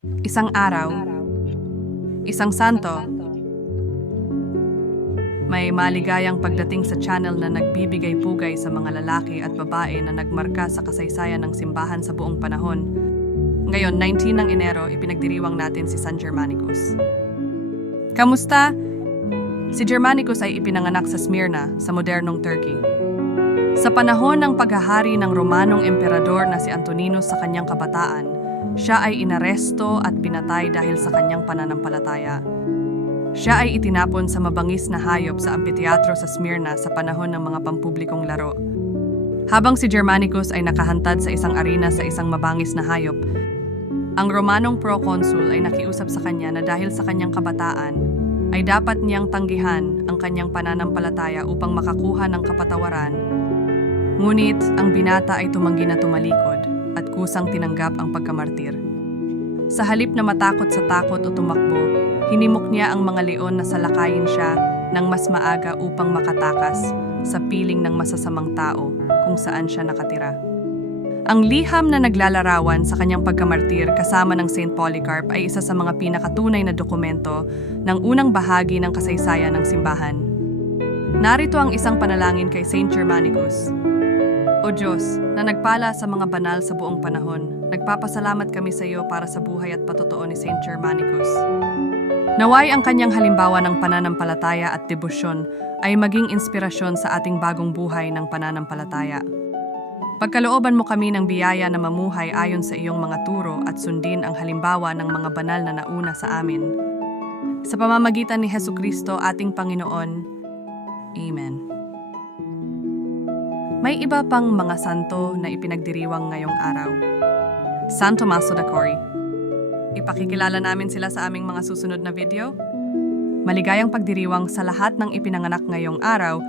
Isang araw, isang santo, may maligayang pagdating sa channel na nagbibigay pugay sa mga lalaki at babae na nagmarka sa kasaysayan ng simbahan sa buong panahon. Ngayon, 19 ng Enero, ipinagdiriwang natin si San Germanicus. Kamusta? Si Germanicus ay ipinanganak sa Smyrna, sa modernong Turkey. Sa panahon ng paghahari ng Romanong emperador na si Antoninus sa kanyang kabataan, siya ay inaresto at pinatay dahil sa kanyang pananampalataya. Siya ay itinapon sa mabangis na hayop sa ampitheatro sa Smyrna sa panahon ng mga pampublikong laro. Habang si Germanicus ay nakahantad sa isang arena sa isang mabangis na hayop, ang Romanong proconsul ay nakiusap sa kanya na dahil sa kanyang kabataan, ay dapat niyang tanggihan ang kanyang pananampalataya upang makakuha ng kapatawaran. Ngunit ang binata ay tumanggi na tumalikod at kusang tinanggap ang pagkamartir. Sa halip na matakot sa takot o tumakbo, hinimok niya ang mga leon na salakayin siya ng mas maaga upang makatakas sa piling ng masasamang tao kung saan siya nakatira. Ang liham na naglalarawan sa kanyang pagkamartir kasama ng St. Polycarp ay isa sa mga pinakatunay na dokumento ng unang bahagi ng kasaysayan ng simbahan. Narito ang isang panalangin kay St. Germanicus. O Diyos, na nagpala sa mga banal sa buong panahon, nagpapasalamat kami sa iyo para sa buhay at patotoo ni St. Germanicus. Naway ang kanyang halimbawa ng pananampalataya at debosyon ay maging inspirasyon sa ating bagong buhay ng pananampalataya. Pagkalooban mo kami ng biyaya na mamuhay ayon sa iyong mga turo at sundin ang halimbawa ng mga banal na nauna sa amin. Sa pamamagitan ni Heso Kristo ating Panginoon. Amen. May iba pang mga santo na ipinagdiriwang ngayong araw. San Tomaso da Cori. Ipakikilala namin sila sa aming mga susunod na video. Maligayang pagdiriwang sa lahat ng ipinanganak ngayong araw